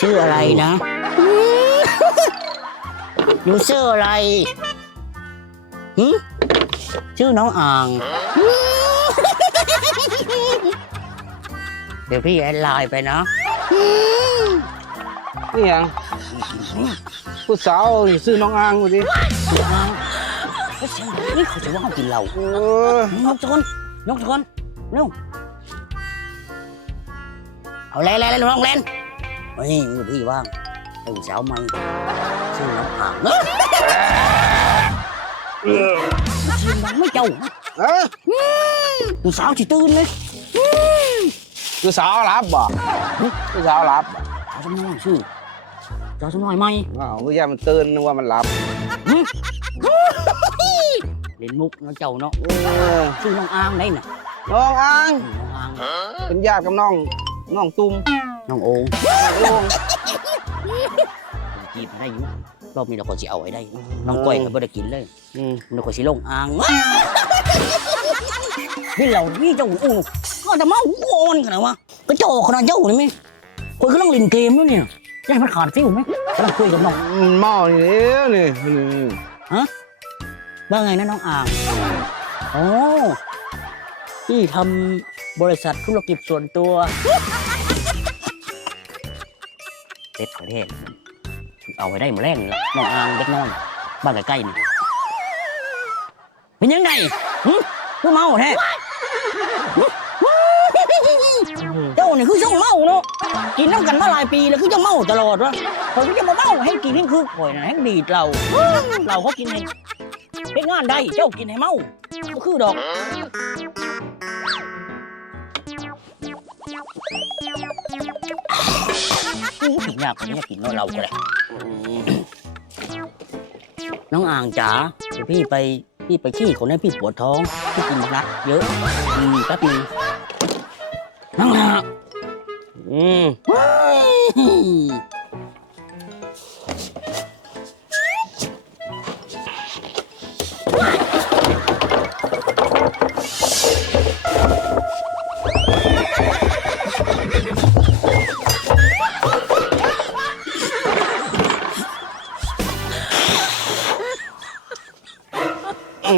ชื่ออะไรนะหนูชื่ออะไรหึชื่อน้องอ่าง เดี๋ยวพี่แอดไลน์ไปนะนี่ยังผู้สาวนี่ซื้อน้องอางกูดิอ้าวเฮ้ยเสียงนี่เขาจะว่าเขากินเหล้าเออยกชนยกชนเร็วเอาแล่นแล่นแล่นลองแล่นเฮ้ยมือพี่ว่างไอ้สาวไม่ชื่อน้องอ่างเนอะชื่อน้องไม่เจ้าเอ้ยผู้สาวสิตื่นเลยผู้สาวรับบ่ผู้สาวรับบ่สาวสำน้อยชื่อสาวสำน้อยไหมอ้าวก็ย่ามันตื่นนึกว่ามันหลับเล่นมุกเนาะเจ้าเนาะเออชื่อน้องอ่างได้น่ะน้องอางน้องอ่างเป็นญาติกับน้องน้องตุ้ม น้องโองน้องจีบได้อยู่รอบนี้เราก็สิเอาให้ได้น้องก้อยก็บ่ได้กินเลยอืมมันก็สิลงอ่างนี่เรานี่เจ้าอู้ก็จะเมาโอนขนาดว่าก็เจ้าขนาดเจ้าเลยมั้ยคนกำลังเล่นเกมอยู่เนี่ยจะให้มันขาดฟิวไหมกำลังคุยกับน้องมันเมานี่เด้อนี่นี่ว่าไงนะน้องอ่างโอ้พี่ทำบริษัทธุรกิจส่วนตัว เซ็ตประเทศเอาไว้ได้หมาแรงนี่น้องอางเด็กน้อยบ้านใกล้ๆนี่เป็นยังไงหึกูเมาแท้เจ้านี่คือช่องเมาเนาะกินน้ำกันมาหลายปีแล้วคือจะเมาตลอดวะคนก็จะมาเมาให้กินนี่คือข่อยนะให้ดีดเราเราเขากินให้เป็นงานได้เจ้ากินให้เมาก็คือดอก ยากกว่านี้กินเนาะเราก็ได้น้องอ่างจ๋าเดี๋ยวพี่ไปพี่ไปขี้คนให้พี่ปวดท้องพี่กินนักเยอะอืมแป๊บนึงน้องอ่างอืม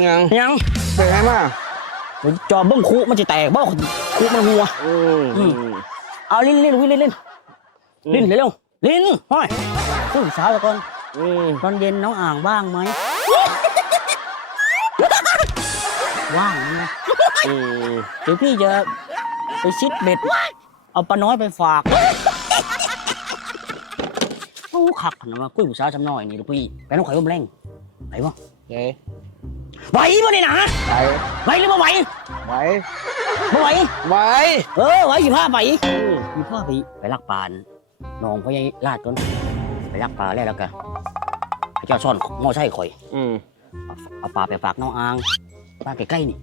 ยังยังเป็นไงมาเดี๋ยวจอเบิ้งคุมันจะแตกบ้าคุมันหัวอืมอืมเอาลิ้นลิ้นลิ้นลิ้นลิ้นลิ้นเร็วๆลิ้นห้อยสู้สาวก่อนอืมตอนเย็นน้องอ่างว่างไหมว่างนะอืมเดี๋ยวพี่จะไปซิดเบ็ด เอาปลาน้อยไปฝากโอ้ขักนะมากุ้ยผู้สาวจำน้อยนี่ลูกพี่ไปน้องไข่ต้มแรงไหวปะเจ๊ ไหวปะเนี่ยนะไหวไหวหรือไม่ไหวไหวไม่ไหวไหวเออไหวยี่ห้าไปอืมยี่ห้าไปไปลักปลาน้องพ่อใหญ่ลาดต้นไปลักปลาแล้วแล้วกันพระเจ้าซ่อนงอใช่ข่อยอืมเอาเอาปลาไปฝากน้องอางบ้านใกล้ๆนี่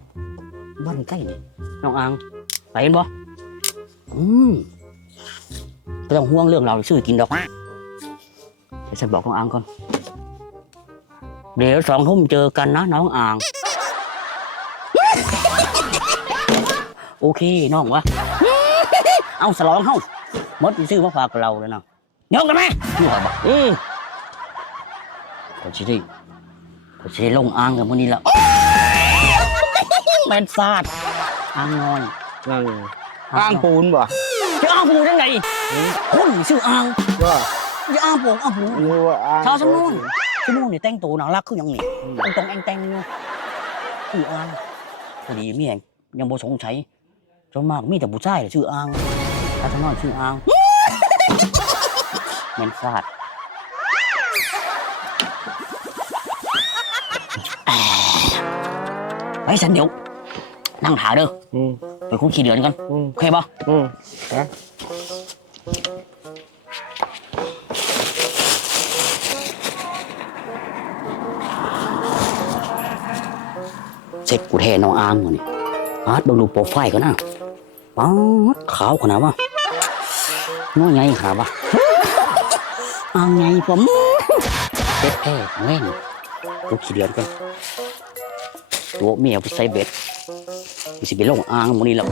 บ้านใกล้ๆนี่น้องอางไปเห็นบ่อืมไม่ต้องห่วงเรื่องเราซื้อกินดอกเดี๋ยวฉันบอกน้องอางก่อน เดี๋ยวสองทุ่มเจอกันนะน้องอาง โอเคน้องวะ เอาสลองเฮ้ามดสิซื้อมาฝากเราเลยนะยกกันไหมนี่ว่าบอกอืมก็สิได้ก็สิได้ลงอ่างกับมื้อนี้ละแมนซาดอ่างนอนนั่งอ้างปูนบ่จะอ่างปูได้ไงคนชื่ออ่างว่าจะอ่างปูอ่างปูรู้ว่าอ้างชาวสำนวน สำนวนนี่แต่งตัวน่ารักคือหยังนี่ต้องต้องแองแต่งอยู่ชื่ออ่างพอดีเมียยังบ่สงสัยส่วนมากมีแต่ผู้ชายชื่ออ่างชาวสำนวนชื่ออ่างแมนซาด ไปสันเดี๋ยว นั่งถาเด้ออืมไปคุกขี้เดือนกันอืมโอเคปะ อืมฮะ เซ็กกูแท้น้องอางก่อนนี่อาร์ตบังดูโปรไฟล์กันนะป๊าดขาวขนาดว่าน้อยไงขนาดวะอางไงผมเซ็กแท้แม่งกูขี้เดือนกันตัวเมียกูใส่เบ็ดกูสิไปลงอ่างมันนี่แล้ว